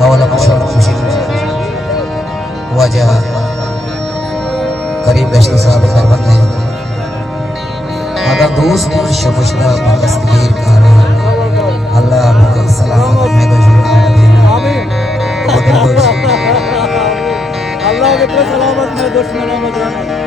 गावाला मशहूर खुशी वजह करीम गश्ती साहब खैरबंद है अगर दोस्त शमुशदा दस्तगीर कर अल्लाह आपको सलामत में आमीन अल्लाह के सलामत में दुश्मनों में जाना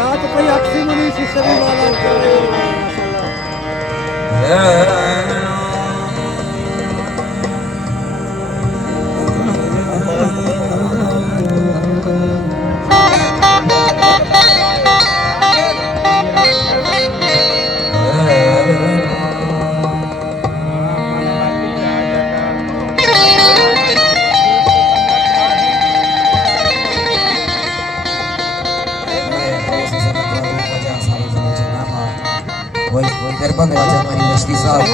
याद कोई अक्सी मुनी शिशरी वाला Terbang wajah mari mesti sah,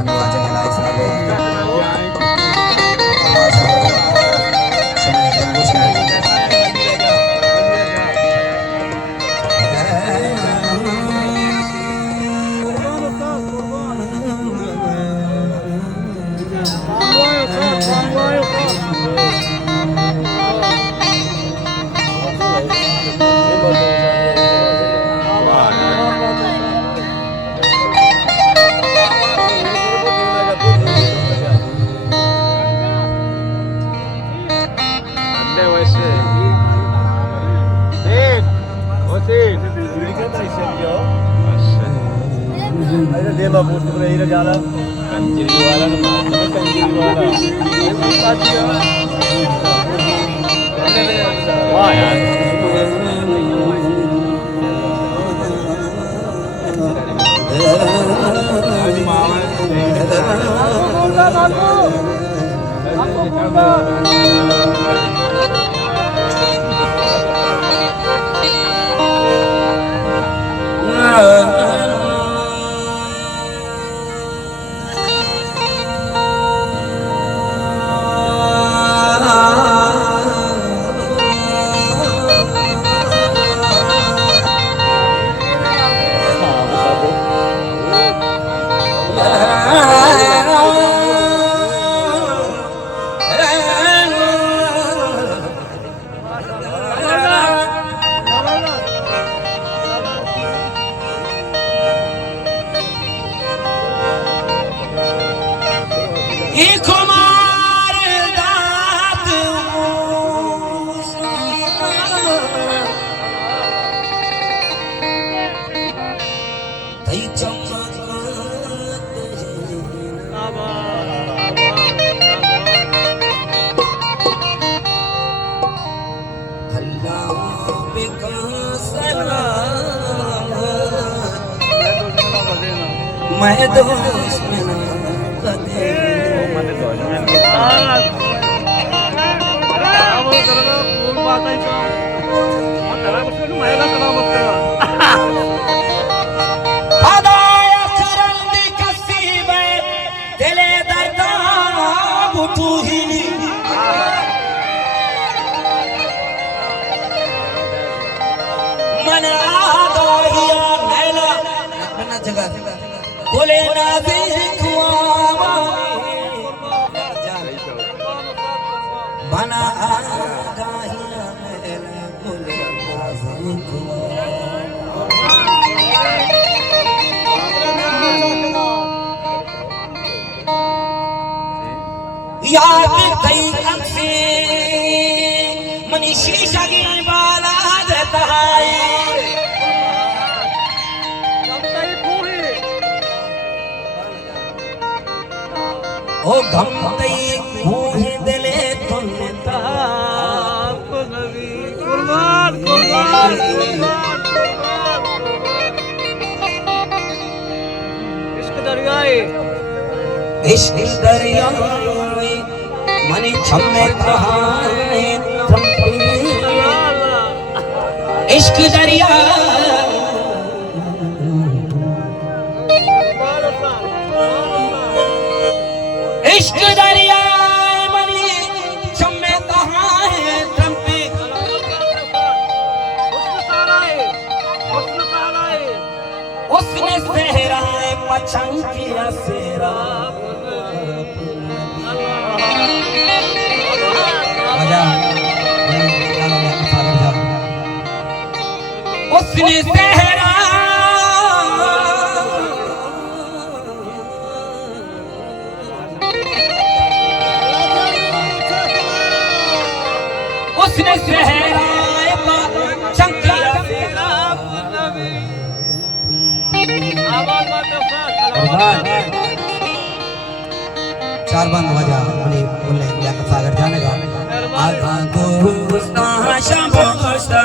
mana wajah helai selalu. dia bagus tu ira jalan kanjiri wala na mana kanjiri wala wah ya मैं दोस्त में ना कदे मैंने दोस्त में अब करो फूल बात है तो तेरा कुछ नहीं मैं का सलाम करो अदाया करंदी कसीबे दिले दर्दा बुतू ही मन आगाहिया नैला अपना जगह बोले नाज़िर खुआवा बना गाहिया मेरे बोले नाज़िर खुआवा याद कई अक्से मनी शीशा की बाला देता है ओ गम दई बूढ़े दिले तुमने ताप नबी कुर्बान कुर्बान इश्क दरियाए मनी छम्मे कहानी इश्क दरिया इश्क दरिया उसने सहरा उसने सहराए चंकिया चार बार वजह अपने बोले या सागर जाने का आगा दोस्ता शमोस्ता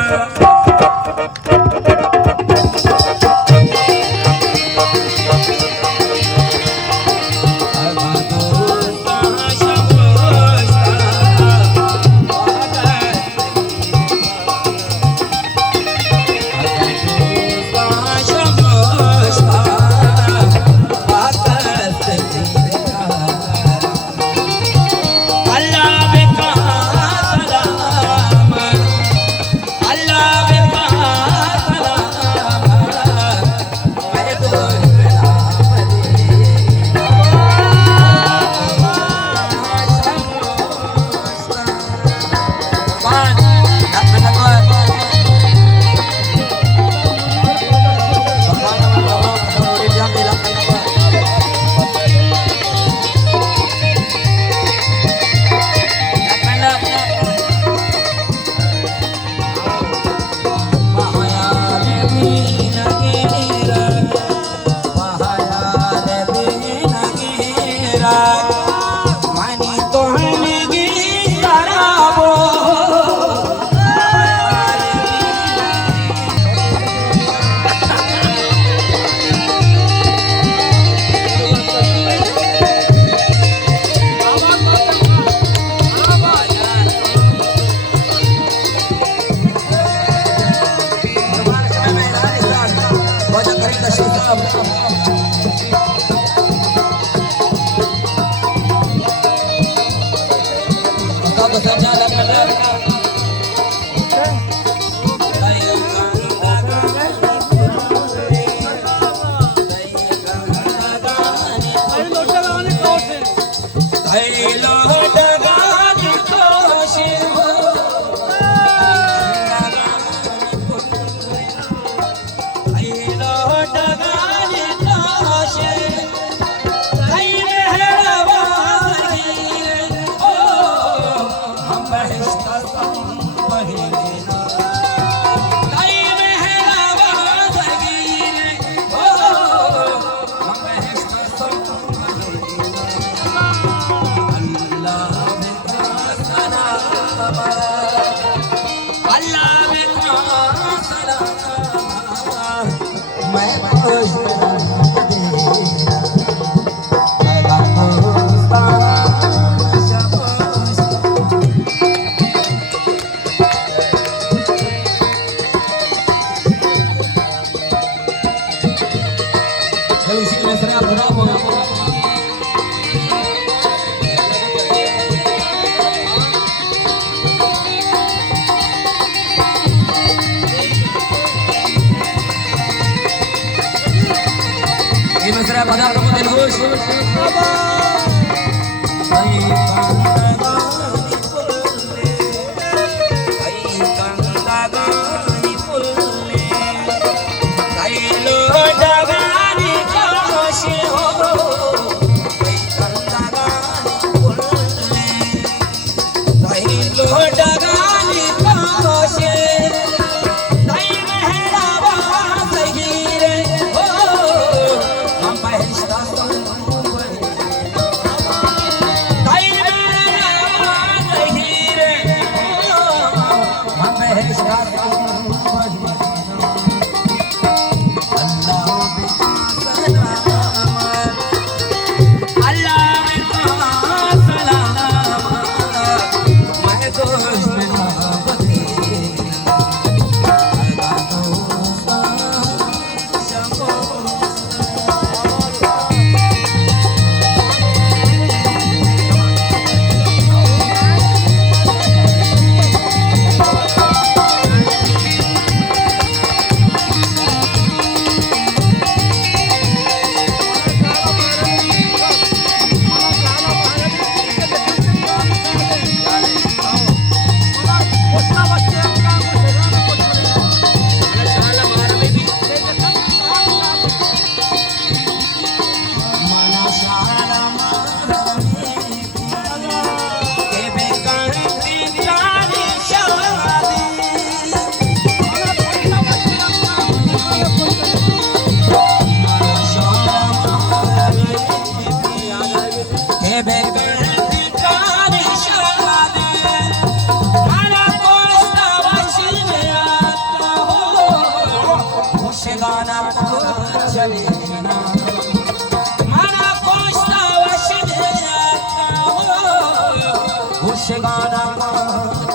उस गाना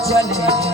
चले